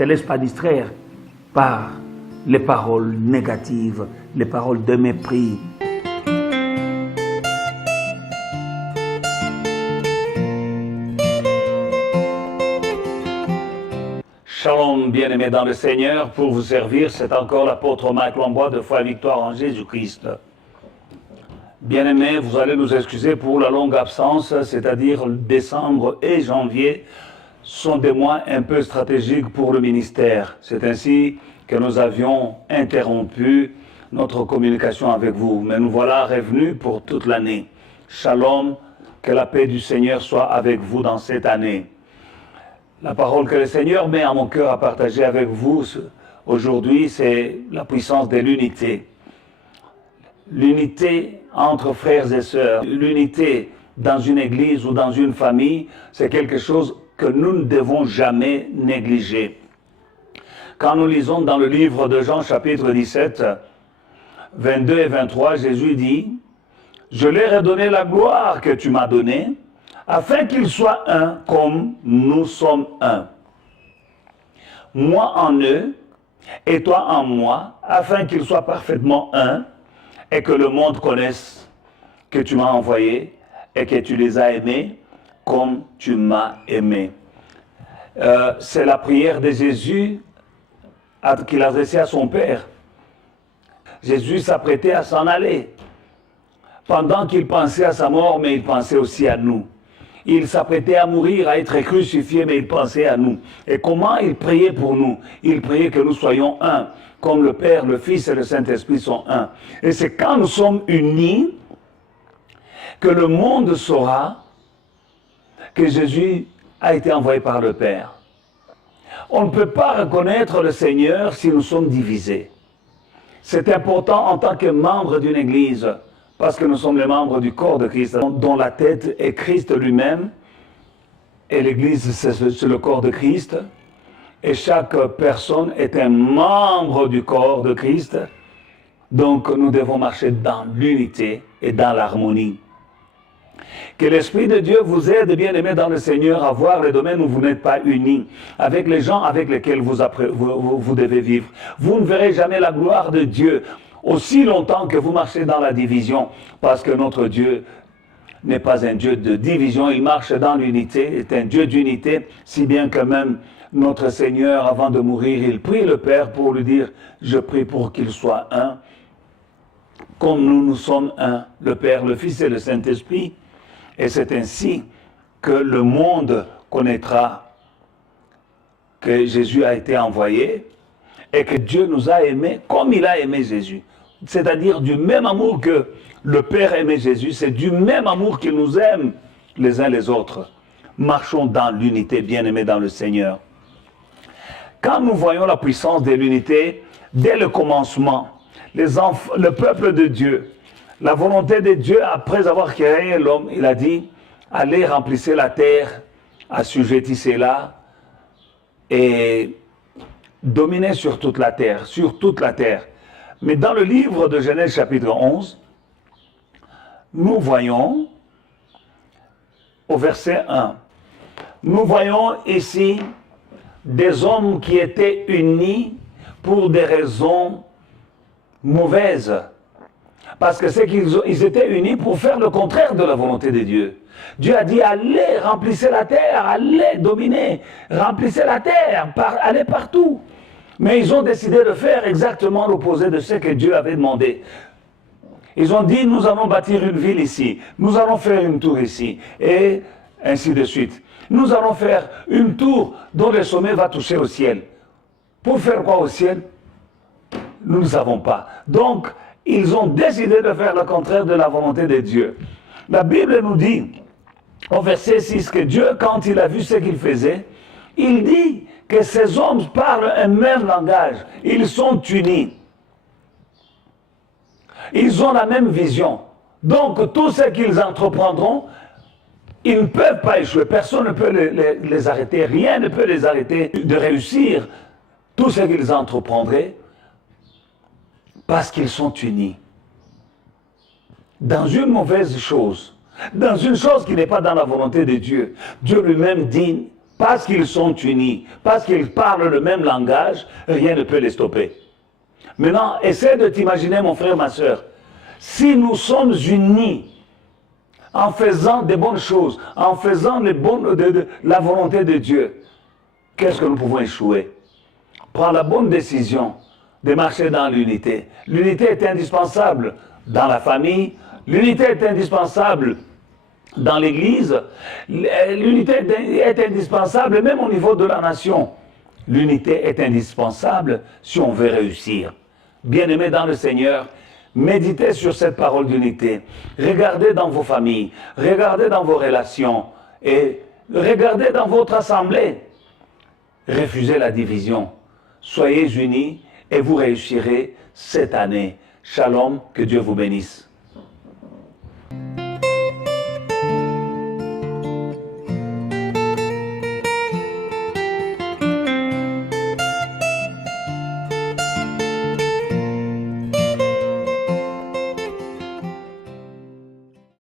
te laisse pas distraire par les paroles négatives, les paroles de mépris. Shalom, bien-aimés dans le Seigneur, pour vous servir, c'est encore l'apôtre Mike Lambois de Foi et Victoire en Jésus-Christ. Bien-aimés, vous allez nous excuser pour la longue absence, c'est-à-dire décembre et janvier sont des mois un peu stratégiques pour le ministère. C'est ainsi que nous avions interrompu notre communication avec vous. Mais nous voilà revenus pour toute l'année. Shalom, que la paix du Seigneur soit avec vous dans cette année. La parole que le Seigneur met à mon cœur à partager avec vous aujourd'hui, c'est la puissance de l'unité. L'unité entre frères et sœurs, l'unité dans une église ou dans une famille, c'est quelque chose que nous ne devons jamais négliger. Quand nous lisons dans le livre de Jean chapitre 17, 22 et 23, Jésus dit « Je leur ai donné la gloire que tu m'as donnée, afin qu'ils soient un comme nous sommes un. Moi en eux et toi en moi, afin qu'ils soient parfaitement un et que le monde connaisse que tu m'as envoyé et que tu les as aimés comme tu m'as aimé. » C'est la prière de Jésus qu'il adressait à son Père. Jésus s'apprêtait à s'en aller. Pendant qu'il pensait à sa mort, mais il pensait aussi à nous. Il s'apprêtait à mourir, à être crucifié, mais il pensait à nous. Et comment il priait pour nous? Il priait que nous soyons un, comme le Père, le Fils et le Saint-Esprit sont un. Et c'est quand nous sommes unis que le monde saura que Jésus a été envoyé par le Père. On ne peut pas reconnaître le Seigneur si nous sommes divisés. C'est important en tant que membre d'une Église, parce que nous sommes les membres du corps de Christ, dont la tête est Christ lui-même, et l'Église c'est le corps de Christ, et chaque personne est un membre du corps de Christ, donc nous devons marcher dans l'unité et dans l'harmonie. Que l'Esprit de Dieu vous aide, bien-aimés dans le Seigneur, à voir les domaines où vous n'êtes pas unis, avec les gens avec lesquels vous devez vivre. Vous ne verrez jamais la gloire de Dieu aussi longtemps que vous marchez dans la division, parce que notre Dieu n'est pas un Dieu de division, il marche dans l'unité, est un Dieu d'unité, si bien que même notre Seigneur, avant de mourir, il prie le Père pour lui dire « Je prie pour qu'il soit un, comme nous sommes un, le Père, le Fils et le Saint-Esprit. » Et c'est ainsi que le monde connaîtra que Jésus a été envoyé et que Dieu nous a aimés comme il a aimé Jésus. C'est-à-dire du même amour que le Père aimait Jésus, c'est du même amour qu'il nous aime les uns les autres. Marchons dans l'unité, bien-aimés dans le Seigneur. Quand nous voyons la puissance de l'unité, dès le commencement, le peuple de Dieu, la volonté de Dieu, après avoir créé l'homme, il a dit, allez remplissez la terre, assujettissez-la et dominez sur toute la terre, Mais dans le livre de Genèse chapitre 11, nous voyons, au verset 1, nous voyons ici des hommes qui étaient unis pour des raisons mauvaises. Parce que c'est qu'ils étaient unis pour faire le contraire de la volonté de Dieu. Dieu a dit, allez, remplissez la terre, allez, dominez, remplissez la terre, allez partout. Mais ils ont décidé de faire exactement l'opposé de ce que Dieu avait demandé. Ils ont dit, nous allons bâtir une ville ici, nous allons faire une tour ici, et ainsi de suite. Nous allons faire une tour dont le sommet va toucher au ciel. Pour faire quoi au ciel? Nous ne savons pas. Donc, ils ont décidé de faire le contraire de la volonté de Dieu. La Bible nous dit, au verset 6, que Dieu, quand il a vu ce qu'il faisait, il dit que ces hommes parlent un même langage. Ils sont unis. Ils ont la même vision. Donc, tout ce qu'ils entreprendront, ils ne peuvent pas échouer. Personne ne peut les arrêter. Rien ne peut les arrêter de réussir tout ce qu'ils entreprendraient. Parce qu'ils sont unis. Dans une mauvaise chose, dans une chose qui n'est pas dans la volonté de Dieu, Dieu lui-même dit, Parce qu'ils sont unis, parce qu'ils parlent le même langage, rien ne peut les stopper. Maintenant, essaie de t'imaginer, mon frère, ma soeur, si nous sommes unis en faisant des bonnes choses, en faisant la volonté de Dieu, qu'est-ce que nous pouvons échouer? Prends la bonne décision de marcher dans l'unité. L'unité est indispensable dans la famille, l'unité est indispensable dans l'Église, l'unité est indispensable même au niveau de la nation. L'unité est indispensable si on veut réussir. Bien-aimés dans le Seigneur, méditez sur cette parole d'unité. Regardez dans vos familles, regardez dans vos relations et regardez dans votre assemblée. Refusez la division. Soyez unis et vous réussirez cette année. Shalom, que Dieu vous bénisse.